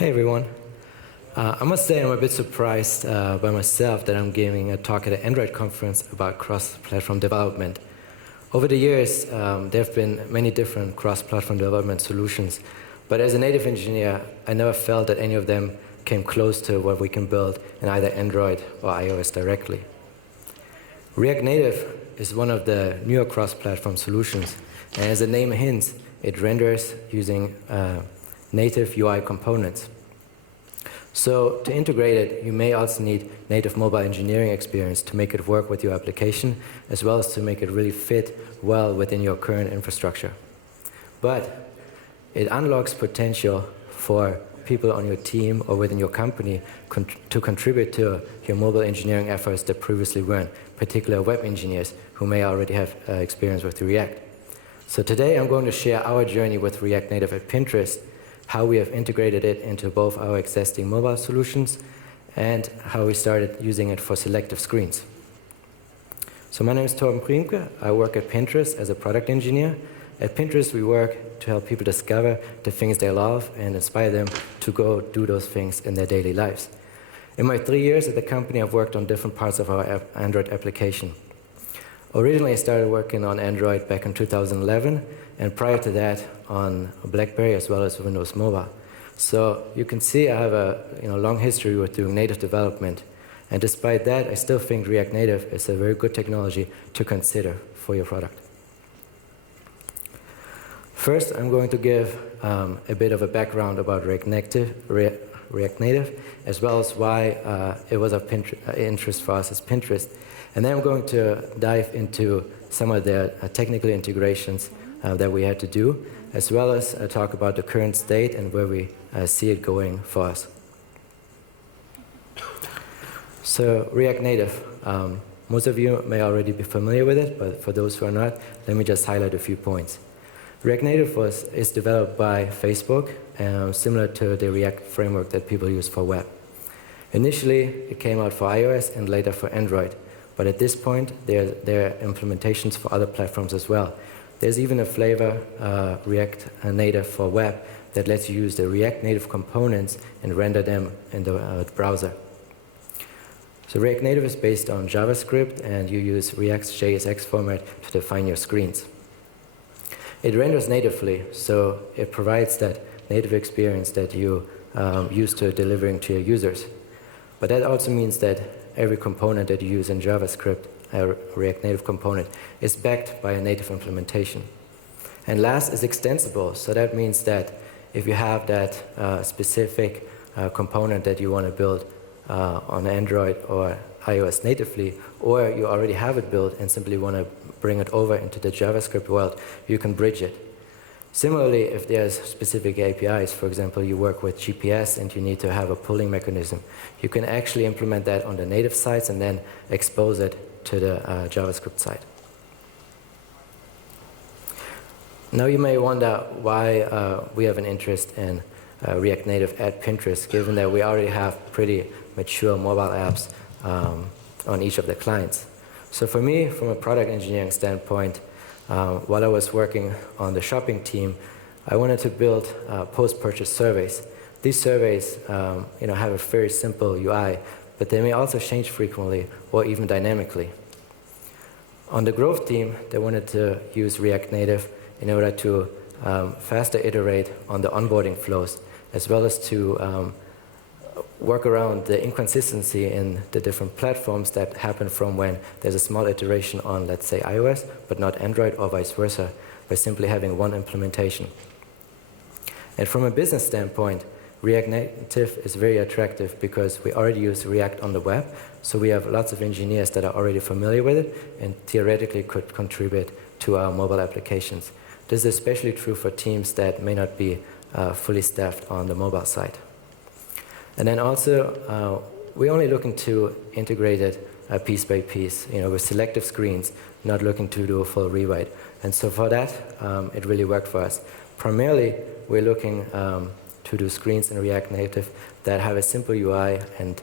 Hey everyone. I must say I'm a bit surprised by myself that I'm giving a talk at an Android conference about cross-platform development. Over the years, there have been many different cross-platform development solutions, but as a native engineer, I never felt that any of them came close to what we can build in either Android or iOS directly. React Native is one of the newer cross-platform solutions, and as the name hints, it renders using native UI components. So to integrate it, you may also need native mobile engineering experience to make it work with your application, as well as to make it really fit well within your current infrastructure. But it unlocks potential for people on your team or within your company to contribute to your mobile engineering efforts that previously weren't, particularly web engineers who may already have experience with React. So today I'm going to share our journey with React Native at Pinterest, how we have integrated it into both our existing mobile solutions, and how we started using it for selective screens. So my name is Thorben Primke. I work at Pinterest as a product engineer. At Pinterest, we work to help people discover the things they love and inspire them to go do those things in their daily lives. In my 3 years at the company, I've worked on different parts of our Android application. Originally, I started working on Android back in 2011, and prior to that, on BlackBerry as well as Windows Mobile. So you can see I have a long history with doing native development. And despite that, I still think React Native is a very good technology to consider for your product. First, I'm going to give a bit of a background about React Native, as well as why it was of interest for us as Pinterest. And then I'm going to dive into some of the technical integrations that we had to do, as well as talk about the current state and where we see it going for us. So React Native, most of you may already be familiar with it, but for those who are not, let me just highlight a few points. React Native is developed by Facebook, similar to the React framework that people use for web. Initially, it came out for iOS and later for Android. But at this point, there are implementations for other platforms as well. There's even a flavor, React Native for web, that lets you use the React Native components and render them in the browser. So React Native is based on JavaScript, and you use React's JSX format to define your screens. It renders natively, so it provides that native experience that you used to delivering to your users. But that also means that every component that you use in JavaScript, a React Native component, is backed by a native implementation. And last is extensible, so that means that if you have that specific component that you want to build on Android or iOS natively, or you already have it built and simply want to bring it over into the JavaScript world, you can bridge it. Similarly, if there's specific APIs, for example, you work with GPS and you need to have a pulling mechanism, you can actually implement that on the native sites and then expose it to the JavaScript side. Now you may wonder why we have an interest in React Native at Pinterest, given that we already have pretty mature mobile apps on each of the clients. So for me, from a product engineering standpoint, while I was working on the shopping team, I wanted to build post-purchase surveys. These surveys have a very simple UI, but they may also change frequently or even dynamically. On the growth team, they wanted to use React Native in order to faster iterate on the onboarding flows, as well as to work around the inconsistency in the different platforms that happen from when there's a small iteration on, let's say, iOS, but not Android, or vice versa, by simply having one implementation. And from a business standpoint, React Native is very attractive because we already use React on the web, so we have lots of engineers that are already familiar with it and theoretically could contribute to our mobile applications. This is especially true for teams that may not be fully staffed on the mobile side. And then also, we're only looking to integrate it piece by piece, with selective screens, not looking to do a full rewrite. And so for that, it really worked for us. Primarily, we're looking to do screens in React Native that have a simple UI and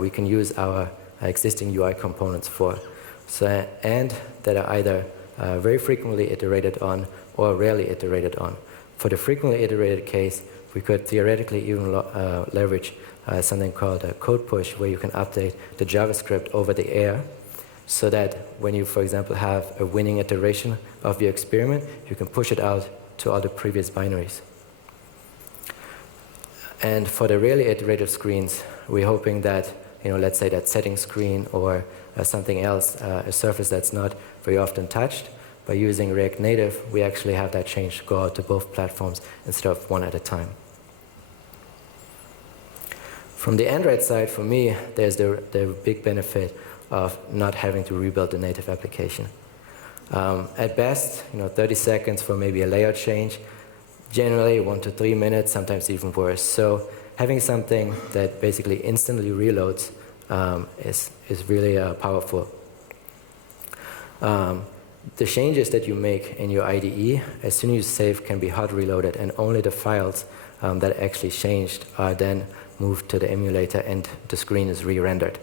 we can use our existing UI components for. So, and that are either very frequently iterated on or rarely iterated on. For the frequently iterated case, we could theoretically even leverage something called a code push, where you can update the JavaScript over the air, so that when you, for example, have a winning iteration of your experiment, you can push it out to all the previous binaries. And for the rarely iterative screens, we're hoping that, let's say that setting screen or something else, a surface that's not very often touched, by using React Native, we actually have that change go out to both platforms instead of one at a time. From the Android side, for me, there's the big benefit of not having to rebuild the native application. At best, 30 seconds for maybe a layout change. Generally, 1 to 3 minutes, sometimes even worse. So having something that basically instantly reloads is really powerful. The changes that you make in your IDE, as soon as you save, can be hot reloaded, and only the files that actually changed are then moved to the emulator and the screen is re-rendered.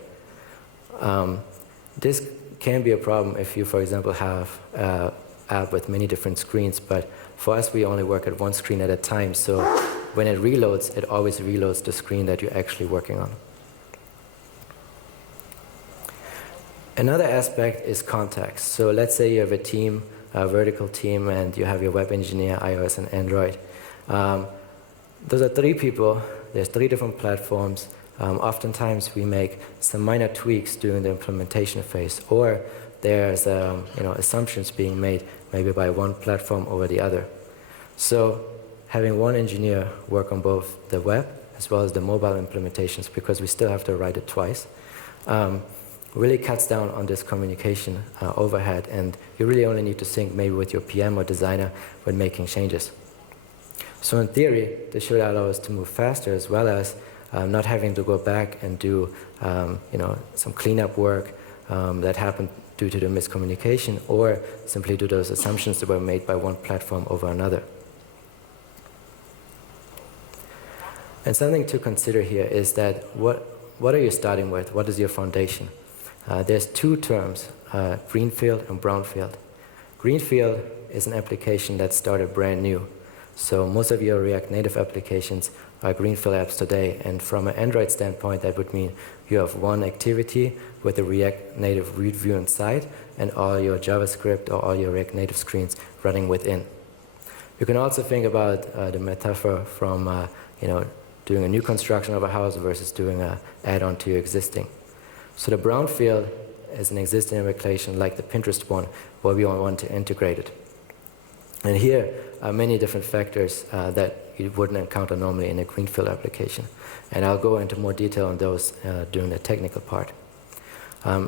This can be a problem if you, for example, have an app with many different screens, but for us, we only work at one screen at a time, so when it reloads, it always reloads the screen that you're actually working on. Another aspect is context. So let's say you have a team, a vertical team, and you have your web engineer, iOS and Android. Those are 3 people. There's 3 different platforms. Oftentimes we make some minor tweaks during the implementation phase, or there's assumptions being made maybe by one platform over the other. So having one engineer work on both the web as well as the mobile implementations, because we still have to write it twice, really cuts down on this communication overhead, and you really only need to sync maybe with your PM or designer when making changes. So in theory, this should allow us to move faster, as well as not having to go back and do some cleanup work that happened due to the miscommunication, or simply do those assumptions that were made by one platform over another. And something to consider here is that what are you starting with? What is your foundation? There's 2 terms, greenfield and brownfield. Greenfield is an application that started brand new. So most of your React Native applications are greenfield apps today, and from an Android standpoint, that would mean you have one activity with a React Native root view inside, and all your JavaScript or all your React Native screens running within. You can also think about the metaphor from doing a new construction of a house versus doing an add-on to your existing. So the brownfield is an existing application like the Pinterest one, where we want to integrate it. And here are many different factors that you wouldn't encounter normally in a greenfield application. And I'll go into more detail on those during the technical part.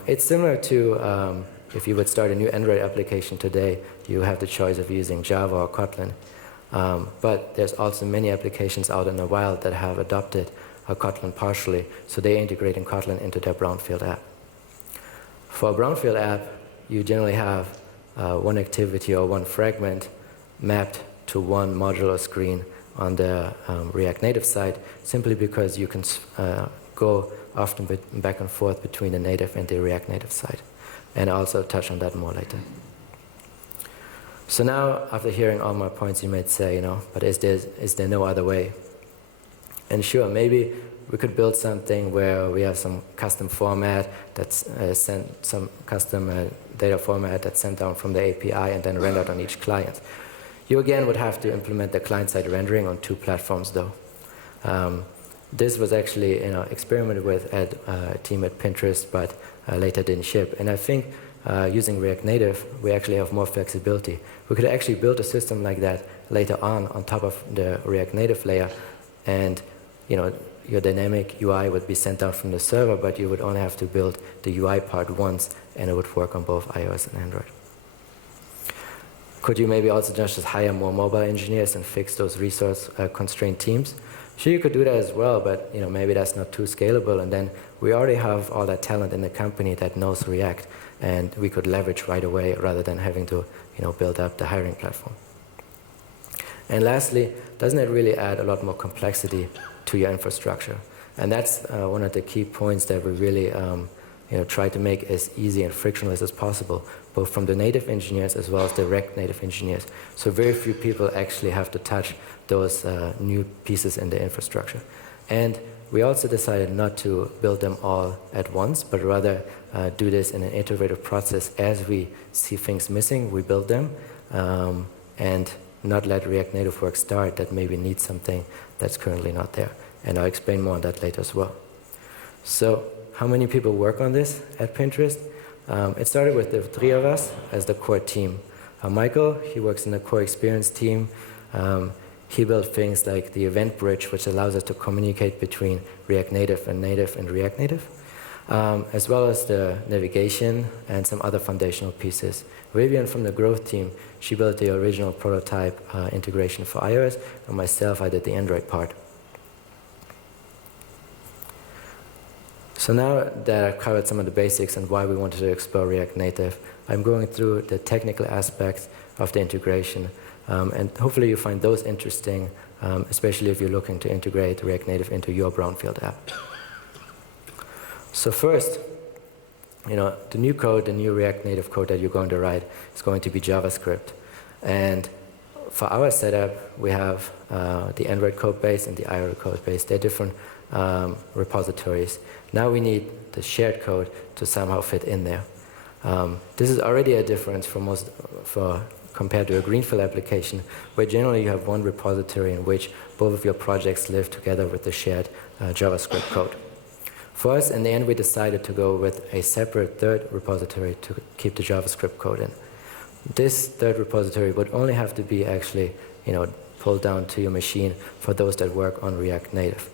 It's similar to if you would start a new Android application today, you have the choice of using Java or Kotlin. But there's also many applications out in the wild that have adopted Kotlin partially, so they integrate in Kotlin into their brownfield app. For a brownfield app, you generally have one activity or one fragment mapped to one modular screen on the React Native side, simply because you can go often back and forth between the native and the React Native side. And I'll also touch on that more later. So now, after hearing all my points, you might say, but is there no other way? And sure, maybe we could build something where we have some custom format that's some custom data format that's sent down from the API and then rendered on each client. You again would have to implement the client-side rendering on 2 platforms, though. This was actually experimented with at a team at Pinterest, but later didn't ship. And I think using React Native, we actually have more flexibility. We could actually build a system like that later on top of the React Native layer, and your dynamic UI would be sent out from the server, but you would only have to build the UI part once, and it would work on both iOS and Android. Could you maybe also just hire more mobile engineers and fix those resource-constrained teams? Sure, you could do that as well, but maybe that's not too scalable, and then we already have all that talent in the company that knows React, and we could leverage right away rather than having to build up the hiring platform. And lastly, doesn't it really add a lot more complexity to your infrastructure? And that's one of the key points that we really try to make as easy and frictionless as possible, both from the native engineers as well as the React native engineers. So very few people actually have to touch those new pieces in the infrastructure. And we also decided not to build them all at once, but rather do this in an iterative process. As we see things missing, we build them, and not let React Native work start that maybe needs something that's currently not there. And I'll explain more on that later as well. So how many people work on this at Pinterest? It started with the 3 of us as the core team. Michael, he works in the core experience team. He built things like the event bridge, which allows us to communicate between React Native and React Native, as well as the navigation and some other foundational pieces. Vivian from the growth team, she built the original prototype integration for iOS, and myself, I did the Android part. So now that I've covered some of the basics and why we wanted to explore React Native, I'm going through the technical aspects of the integration. And hopefully you find those interesting, especially if you're looking to integrate React Native into your brownfield app. So first, the new code, the new React Native code that you're going to write is going to be JavaScript. And for our setup, we have the Android code base and the iOS code base. They're different repositories. Now we need the shared code to somehow fit in there. This is already a difference compared to a greenfield application, where generally you have one repository in which both of your projects live together with the shared JavaScript code. For us, in the end, we decided to go with a separate third repository to keep the JavaScript code in. This third repository would only have to be actually, pulled down to your machine for those that work on React Native.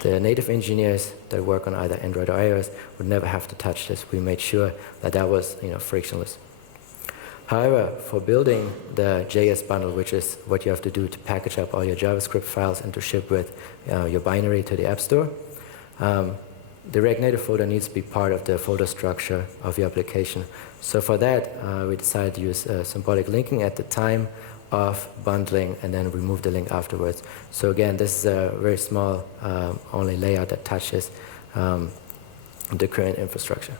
The native engineers that work on either Android or iOS would never have to touch this. We made sure that was, frictionless. However, for building the JS bundle, which is what you have to do to package up all your JavaScript files and to ship with your binary to the App Store, the React Native folder needs to be part of the folder structure of your application. So for that, we decided to use symbolic linking at the time of bundling and then remove the link afterwards. So again, this is a very small only layout that touches the current infrastructure.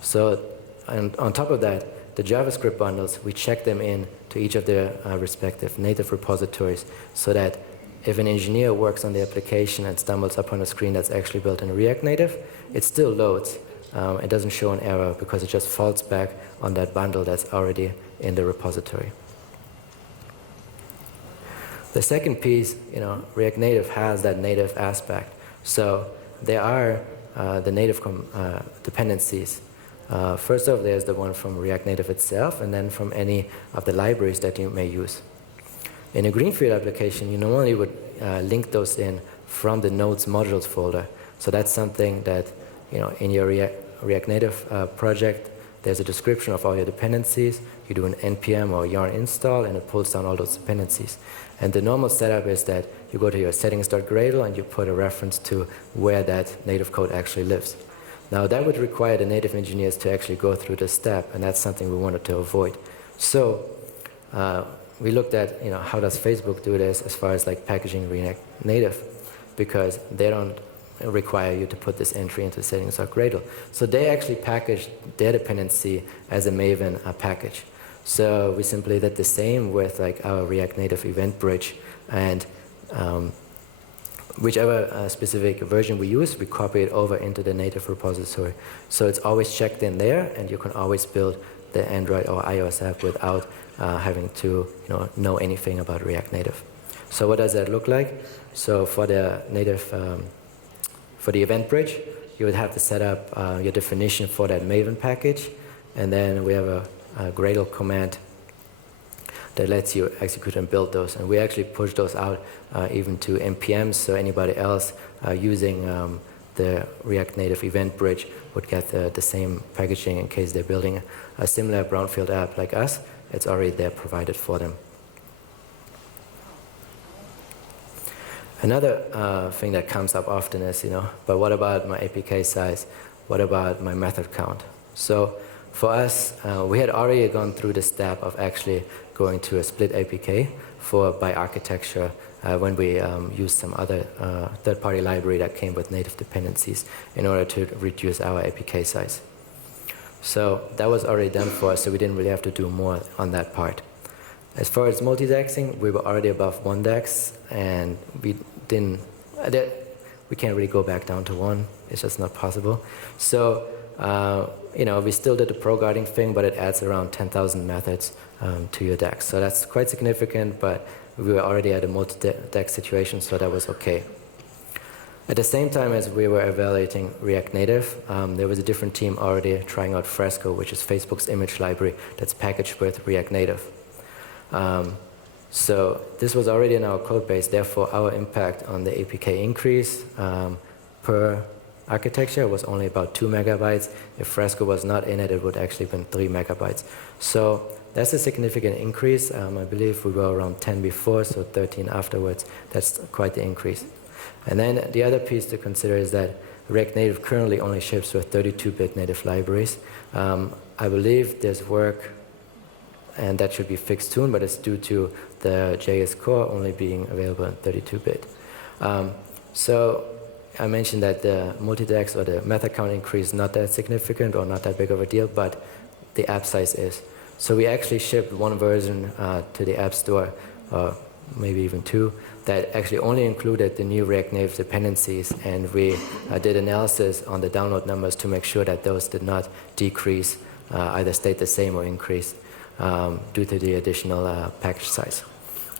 So and on top of that, the JavaScript bundles, we check them in to each of their respective native repositories so that if an engineer works on the application and stumbles upon a screen that's actually built in React Native, it still loads. It doesn't show an error because it just falls back on that bundle that's already in the repository. The second piece, React Native has that native aspect. So there are the native dependencies. First off, there's the one from React Native itself, and then from any of the libraries that you may use. In a greenfield application, you normally would link those in from the nodes modules folder. So that's something that, in your React Native project, there's a description of all your dependencies. You do an npm or yarn install, and it pulls down all those dependencies. And the normal setup is that you go to your settings.gradle and you put a reference to where that native code actually lives. Now that would require the native engineers to actually go through this step, and that's something we wanted to avoid. So we looked at, how does Facebook do this as far as like packaging React Native, because they don't require you to put this entry into settings.gradle. So they actually packaged their dependency as a Maven package. So we simply did the same with like our React Native event bridge, and whichever specific version we use, we copy it over into the native repository. So it's always checked in there, and you can always build the Android or iOS app without having to know anything about React Native. So what does that look like? So for the native, for the event bridge, you would have to set up your definition for that Maven package, and then we have a Gradle command that lets you execute and build those. And we actually push those out even to npms, so anybody else using the React Native event bridge would get the same packaging in case they're building a similar brownfield app like us. It's already there provided for them. Another thing that comes up often is, but what about my APK size? What about my method count? So for us, we had already gone through the step of actually going to a split APK by architecture when we used some other third-party library that came with native dependencies in order to reduce our APK size. So that was already done for us, so we didn't really have to do more on that part. As far as multi-dexing, we were already above 1 dex, and we can't really go back down to 1. It's just not possible. So, we still did the pro-guarding thing, but it adds around 10,000 methods to your dex. So that's quite significant, but we were already at a multi-dex situation, so that was okay. At the same time as we were evaluating React Native, there was a different team already trying out Fresco, which is Facebook's image library that's packaged with React Native. So this was already in our code base, therefore our impact on the APK increase per architecture was only about 2 megabytes. If Fresco was not in it, it would actually have been 3 megabytes. So that's a significant increase. I believe we were around 10 before, so 13 afterwards. That's quite the increase. And then the other piece to consider is that React Native currently only ships with 32-bit native libraries. I believe there's work, and that should be fixed soon, but it's due to the JS core only being available in 32-bit. So I mentioned that the multi-dex or the method count increase is not that significant or not that big of a deal, but the app size is. So we actually shipped one version to the App Store, or maybe even 2, that actually only included the new React Native dependencies, and we did analysis on the download numbers to make sure that those did not decrease, either stayed the same or increased due to the additional package size.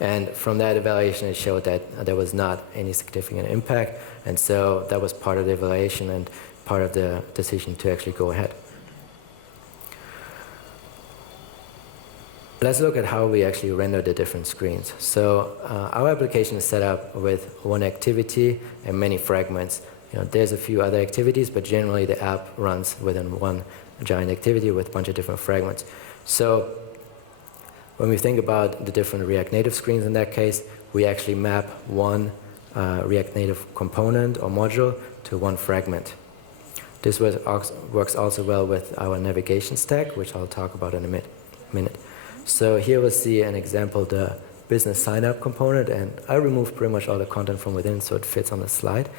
And from that evaluation, it showed that there was not any significant impact, and so that was part of the evaluation and part of the decision to actually go ahead. Let's look at how we actually render the different screens. So our application is set up with one activity and many fragments. There's a few other activities, but generally the app runs within one giant activity with a bunch of different fragments. So when we think about the different React Native screens in that case, we actually map one React Native component or module to one fragment. This works also well with our navigation stack, which I'll talk about in a minute. So here we'll see an example, the business sign-up component, and I removed pretty much all the content from within so it fits on the slide.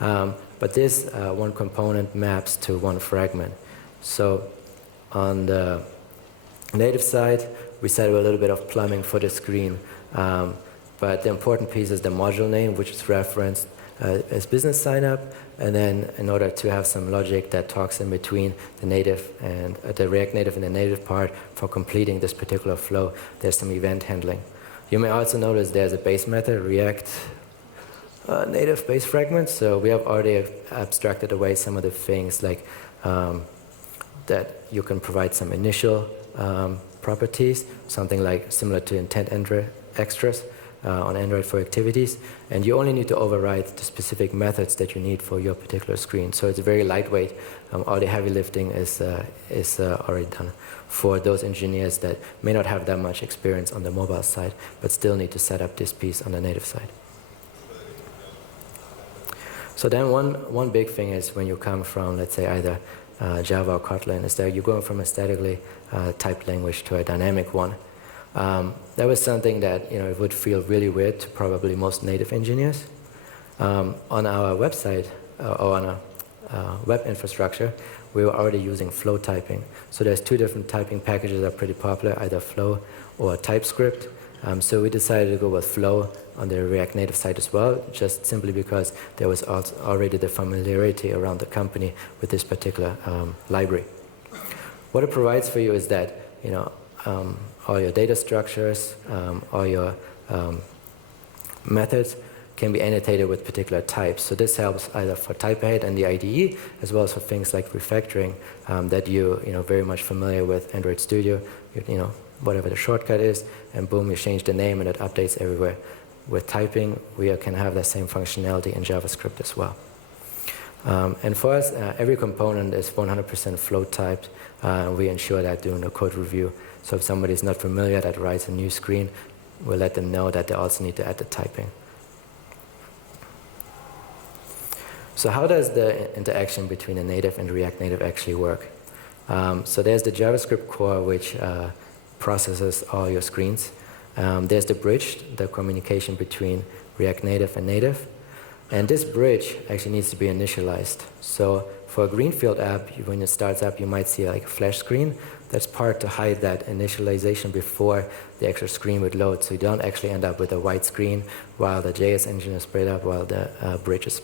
But this one component maps to one fragment. So on the native side, we set up a little bit of plumbing for the screen. But the important piece is the module name, which is referenced as business sign-up. And then in order to have some logic that talks in between the native and the React Native and the native part for completing this particular flow, there's some event handling. You may also notice there's a base method, React native base fragment. So we have already abstracted away some of the things like that you can provide some initial properties, something like similar to intent extras on Android for activities, and you only need to override the specific methods that you need for your particular screen. So it's very lightweight. All the heavy lifting is already done for those engineers that may not have that much experience on the mobile side, but still need to set up this piece on the native side. So then one big thing is when you come from, let's say, either Java or Kotlin, is that you're going from a statically typed language to a dynamic one. That was something that it would feel really weird to probably most native engineers. On our website or on a web infrastructure, we were already using Flow typing. So there's 2 different typing packages that are pretty popular, either Flow or TypeScript. So we decided to go with Flow on the React Native side as well, just simply because there was already the familiarity around the company with this particular library. What it provides for you is that all your data structures, all your methods can be annotated with particular types. So this helps either for type ahead and the IDE, as well as for things like refactoring that you're very much familiar with Android Studio, whatever the shortcut is, and boom, you change the name and it updates everywhere. With typing, we can have that same functionality in JavaScript as well. And for us, every component is 100% flow typed. We ensure that during the code review. So if somebody's not familiar that writes a new screen, we'll let them know that they also need to add the typing. So how does the interaction between a native and React Native actually work? So there's the JavaScript core, which processes all your screens. There's the bridge, the communication between React Native and native. And this bridge actually needs to be initialized. So for a greenfield app, when it starts up, you might see like a flash screen. That's part to hide that initialization before the actual screen would load. So you don't actually end up with a white screen while the JS engine is sprayed up, while the bridge is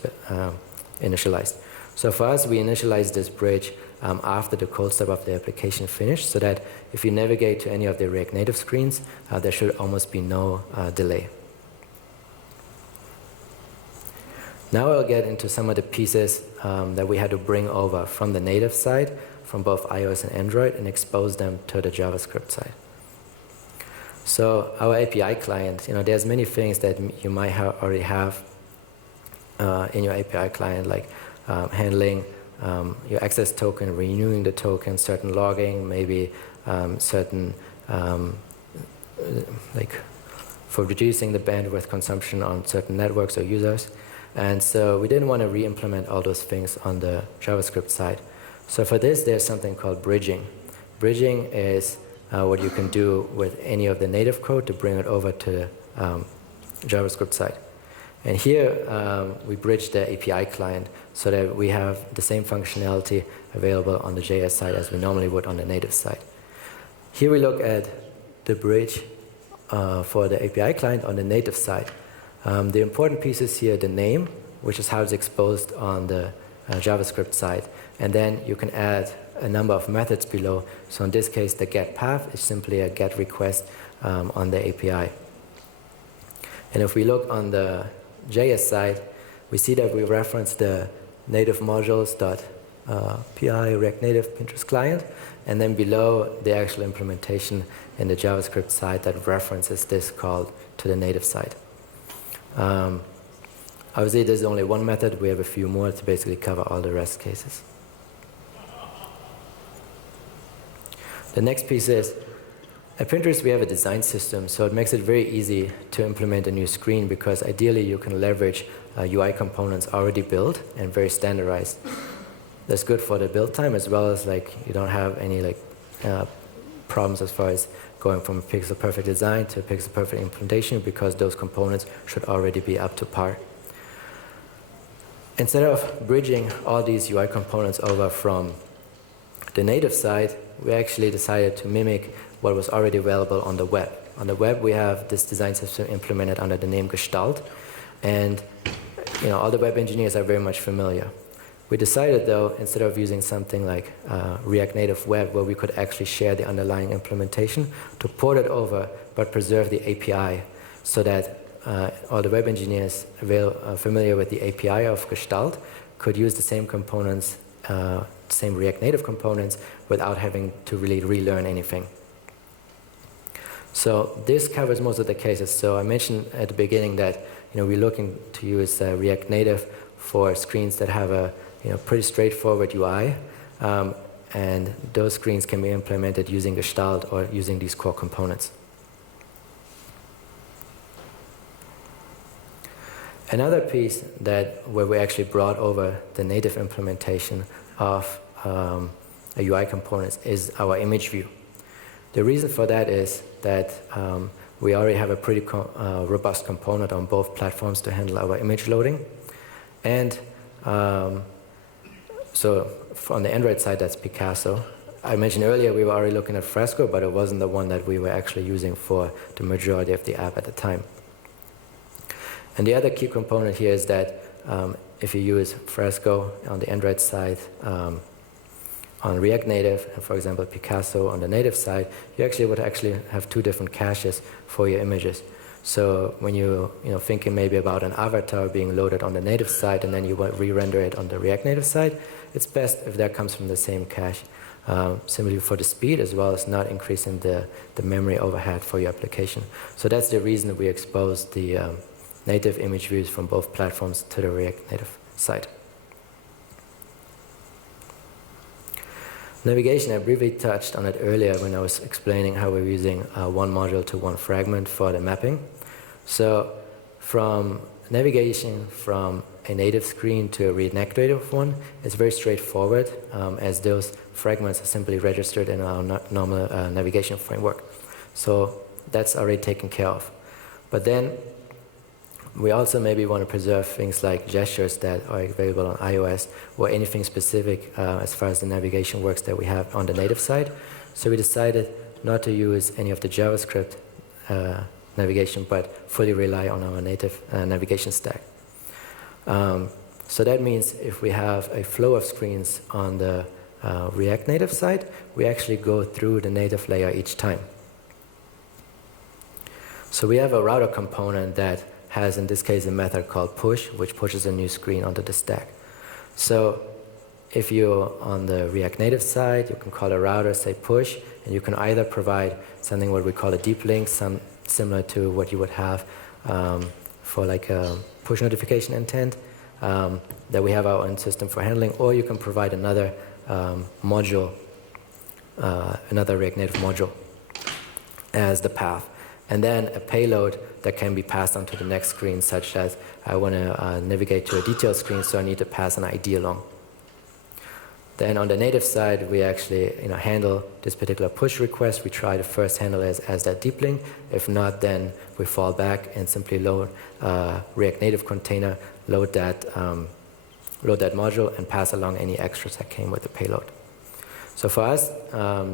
initialized. So for us, we initialize this bridge after the cold start of the application finished, so that if you navigate to any of the React Native screens, there should almost be no delay. Now I'll get into some of the pieces that we had to bring over from the native side, from both iOS and Android, and expose them to the JavaScript side. So our API client, there's many things that you might already have in your API client, like handling your access token, renewing the token, certain logging, maybe certain like for reducing the bandwidth consumption on certain networks or users. And so we didn't want to re-implement all those things on the JavaScript side. So for this, there's something called bridging. Bridging is what you can do with any of the native code to bring it over to the JavaScript side. And here, we bridge the API client so that we have the same functionality available on the JS side as we normally would on the native side. Here we look at the bridge for the API client on the native side. The important piece is here the name, which is how it's exposed on the JavaScript side. And then you can add a number of methods below. So in this case, the get path is simply a get request on the API. And if we look on the JS side, we see that we reference the native modules.py React Native Pinterest client, and then below the actual implementation in the JavaScript side that references this call to the native side. Obviously, there's only one method. We have a few more to basically cover all the REST cases. The next piece is, at Pinterest, we have a design system, so it makes it very easy to implement a new screen because ideally you can leverage UI components already built and very standardized. That's good for the build time as well as you don't have any problems as far as going from a pixel perfect design to a pixel perfect implementation because those components should already be up to par. Instead of bridging all these UI components over from the native side, we actually decided to mimic what was already available on the web. On the web, we have this design system implemented under the name Gestalt, and all the web engineers are very much familiar. We decided, though, instead of using something like React Native Web, where we could actually share the underlying implementation, to port it over but preserve the API so that all the web engineers familiar with the API of Gestalt could use the same components, same React Native components, without having to really relearn anything. So this covers most of the cases. So I mentioned at the beginning that we're looking to use React Native for screens that have a pretty straightforward UI, and those screens can be implemented using Gestalt or using these core components. Another piece where we actually brought over the native implementation of a UI components is our image view. The reason for that is that we already have a pretty robust component on both platforms to handle our image loading. And so on the Android side, that's Picasso. I mentioned earlier we were already looking at Fresco, but it wasn't the one that we were actually using for the majority of the app at the time. And the other key component here is that if you use Fresco on the Android side, on React Native, and for example Picasso on the native side, you would have two different caches for your images. So when you're thinking maybe about an avatar being loaded on the native side and then you want to re-render it on the React Native side, it's best if that comes from the same cache, simply for the speed as well as not increasing the memory overhead for your application. So that's the reason that we exposed the native image views from both platforms to the React Native side. Navigation, I briefly touched on it earlier when I was explaining how we're using one module to one fragment for the mapping. So from navigation from a native screen to a React Native one, it's very straightforward as those fragments are simply registered in our normal navigation framework. So that's already taken care of. But then We also maybe want to preserve things like gestures that are available on iOS or anything specific as far as the navigation works that we have on the native side. So we decided not to use any of the JavaScript navigation, but fully rely on our native navigation stack. So that means if we have a flow of screens on the React Native side, we actually go through the native layer each time. So we have a router component that has, in this case, a method called push, which pushes a new screen onto the stack. So if you're on the React Native side, you can call a router, say push, and you can either provide something what we call a deep link, similar to what you would have for like a push notification intent, that we have our own system for handling, or you can provide another module, another React Native module as the path. And then a payload that can be passed onto the next screen, such as I want to navigate to a detailed screen, so I need to pass an ID along. Then on the native side, we actually handle this particular push request. We try to first handle it as that deep link. If not, then we fall back and simply load React Native container, load that module, and pass along any extras that came with the payload. So for us,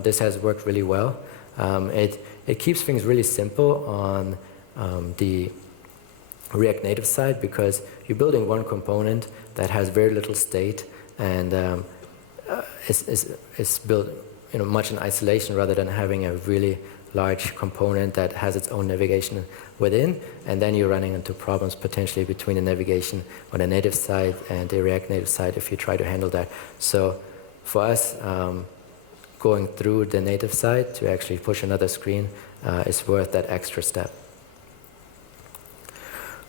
this has worked really well. It keeps things really simple on the React Native side, because you're building one component that has very little state and is built much in isolation, rather than having a really large component that has its own navigation within, and then you're running into problems potentially between the navigation on the native side and the React Native side if you try to handle that. So for us, going through the native side to actually push another screen is worth that extra step.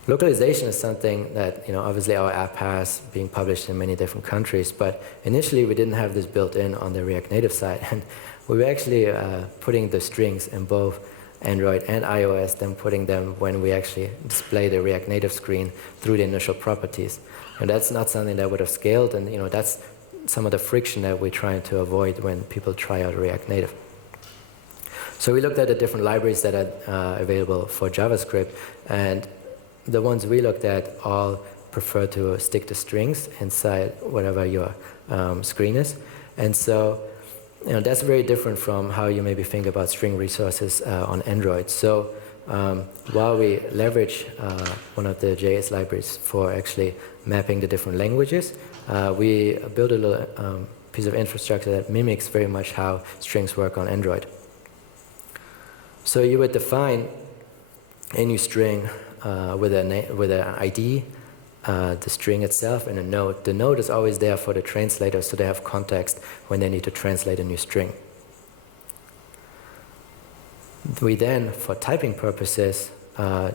Localization is something that obviously our app has, being published in many different countries, but initially we didn't have this built in on the React Native side, and we were actually putting the strings in both Android and iOS, then putting them when we actually display the React Native screen through the initial properties. And that's not something that would have scaled, and that's some of the friction that we're trying to avoid when people try out React Native. So we looked at the different libraries that are available for JavaScript, and the ones we looked at all prefer to stick to strings inside whatever your screen is. And so that's very different from how you maybe think about string resources on Android. So while we leverage one of the JS libraries for actually mapping the different languages, we build a little piece of infrastructure that mimics very much how strings work on Android. So you would define a new string with an ID, the string itself, and a node. The node is always there for the translator, so they have context when they need to translate a new string. We then, for typing purposes,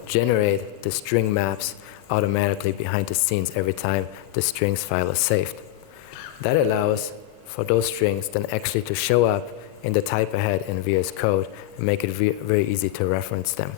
generate the string maps automatically behind the scenes every time the strings file is saved. That allows for those strings then actually to show up in the type ahead in VS Code and make it very easy to reference them.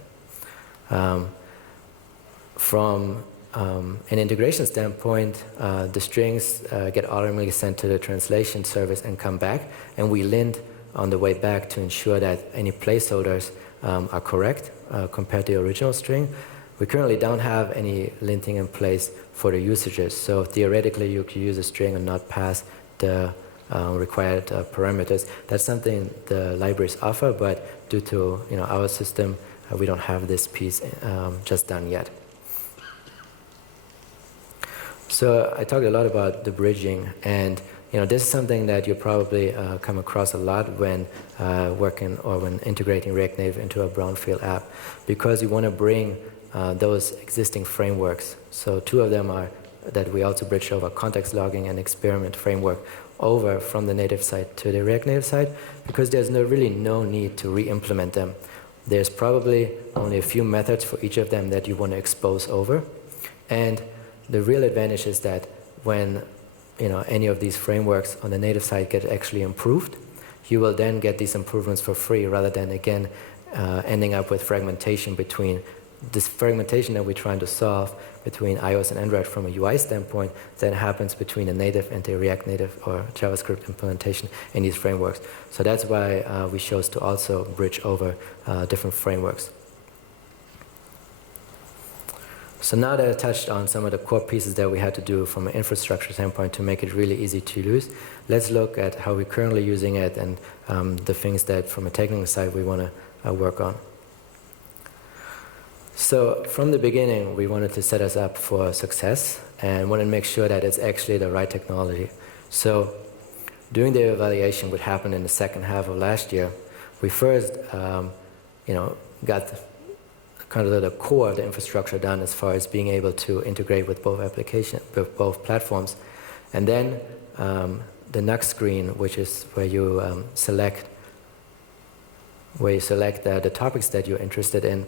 From an integration standpoint, the strings get automatically sent to the translation service and come back, and we lint on the way back to ensure that any placeholders are correct compared to the original string. We currently don't have any linting in place for the usages, so theoretically you could use a string and not pass the required parameters. That's something the libraries offer, but due to our system, we don't have this piece just done yet. So I talked a lot about the bridging, and this is something that you probably come across a lot when working or when integrating React Native into a brownfield app, because you want to bring those existing frameworks. So two of them are that we also bridge over, context logging and experiment framework, over from the native side to the React Native side, because there's really no need to re-implement them. There's probably only a few methods for each of them that you want to expose over, and the real advantage is that when any of these frameworks on the native side get actually improved, you will then get these improvements for free, rather than again ending up with fragmentation between this fragmentation that we're trying to solve between iOS and Android from a UI standpoint that happens between the native and the React Native or JavaScript implementation in these frameworks. So that's why we chose to also bridge over different frameworks. So now that I touched on some of the core pieces that we had to do from an infrastructure standpoint to make it really easy to use, let's look at how we're currently using it and the things that from a technical side we want to work on. So from the beginning, we wanted to set us up for success and wanted to make sure that it's actually the right technology. So doing the evaluation, which happened in the second half of last year, we first got kind of the core of the infrastructure done as far as being able to integrate with both both platforms. And then the next screen, which is where you select the topics that you're interested in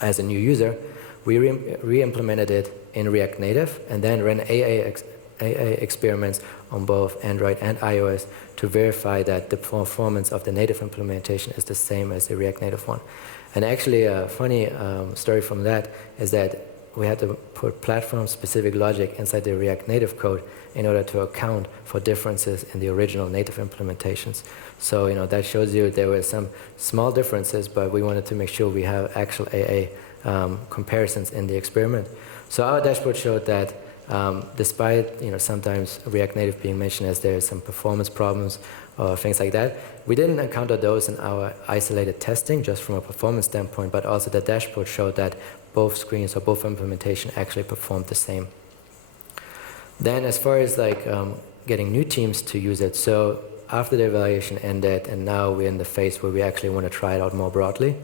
as a new user, we re-implemented it in React Native and then ran AA experiments on both Android and iOS to verify that the performance of the native implementation is the same as the React Native one. And actually a funny story from that is that we had to put platform-specific logic inside the React Native code in order to account for differences in the original native implementations. So that shows you there were some small differences, but we wanted to make sure we have actual AA comparisons in the experiment. So our dashboard showed that despite sometimes React Native being mentioned as there are some performance problems or things like that, we didn't encounter those in our isolated testing just from a performance standpoint, but also the dashboard showed that both screens or both implementation actually performed the same. Then as far as getting new teams to use it, so after the evaluation ended and now we're in the phase where we actually want to try it out more broadly,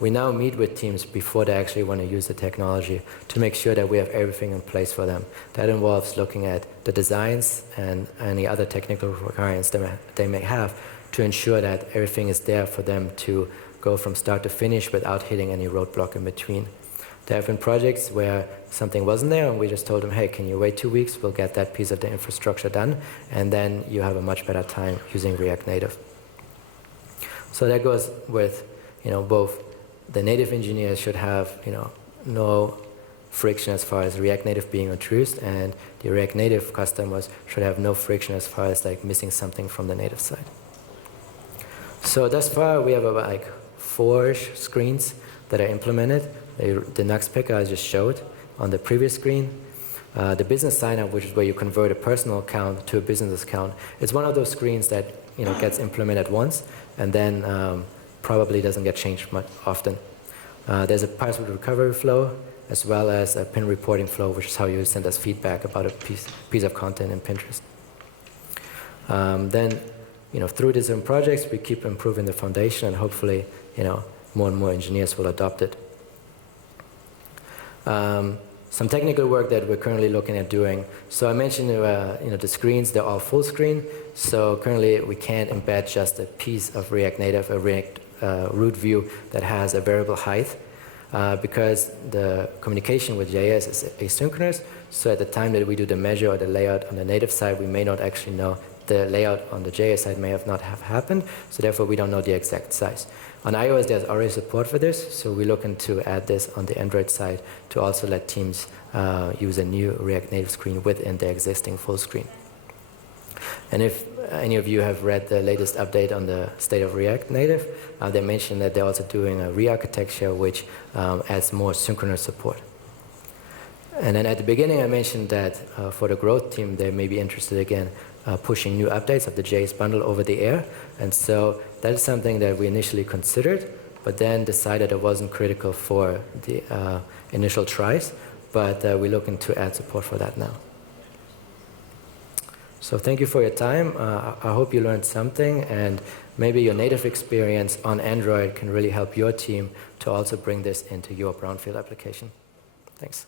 we now meet with teams before they actually want to use the technology to make sure that we have everything in place for them. That involves looking at the designs and any other technical requirements they may have to ensure that everything is there for them to go from start to finish without hitting any roadblock in between. There have been projects where something wasn't there and we just told them, hey, can you wait 2 weeks? We'll get that piece of the infrastructure done, and then you have a much better time using React Native. So that goes with both the native engineers should have no friction as far as React Native being introduced, and the React Native customers should have no friction as far as missing something from the native side. So thus far we have about 4-ish screens that are implemented. The Nux picker I just showed on the previous screen. The business sign-up, which is where you convert a personal account to a business account, it's one of those screens that gets implemented once and then probably doesn't get changed much often. There's a password recovery flow as well as a pin reporting flow, which is how you send us feedback about a piece of content in Pinterest. Then through these projects, we keep improving the foundation, and hopefully more and more engineers will adopt it. Some technical work that we're currently looking at doing. So I mentioned the screens, they're all full screen. So currently we can't embed just a piece of React Native, a React root view that has a variable height, because the communication with JS is asynchronous. So at the time that we do the measure or the layout on the native side, we may not actually know the layout on the JS side may have not have happened, so therefore we don't know the exact size. On iOS there's already support for this, so we're looking to add this on the Android side to also let teams use a new React Native screen within their existing full screen. And if any of you have read the latest update on the state of React Native, they mentioned that they're also doing a re-architecture which adds more synchronous support. And then at the beginning I mentioned that for the growth team they may be interested again pushing new updates of the JS bundle over the air, and so that is something that we initially considered, but then decided it wasn't critical for the initial tries, but we're looking to add support for that now. So thank you for your time. I hope you learned something, and maybe your native experience on Android can really help your team to also bring this into your brownfield application. Thanks.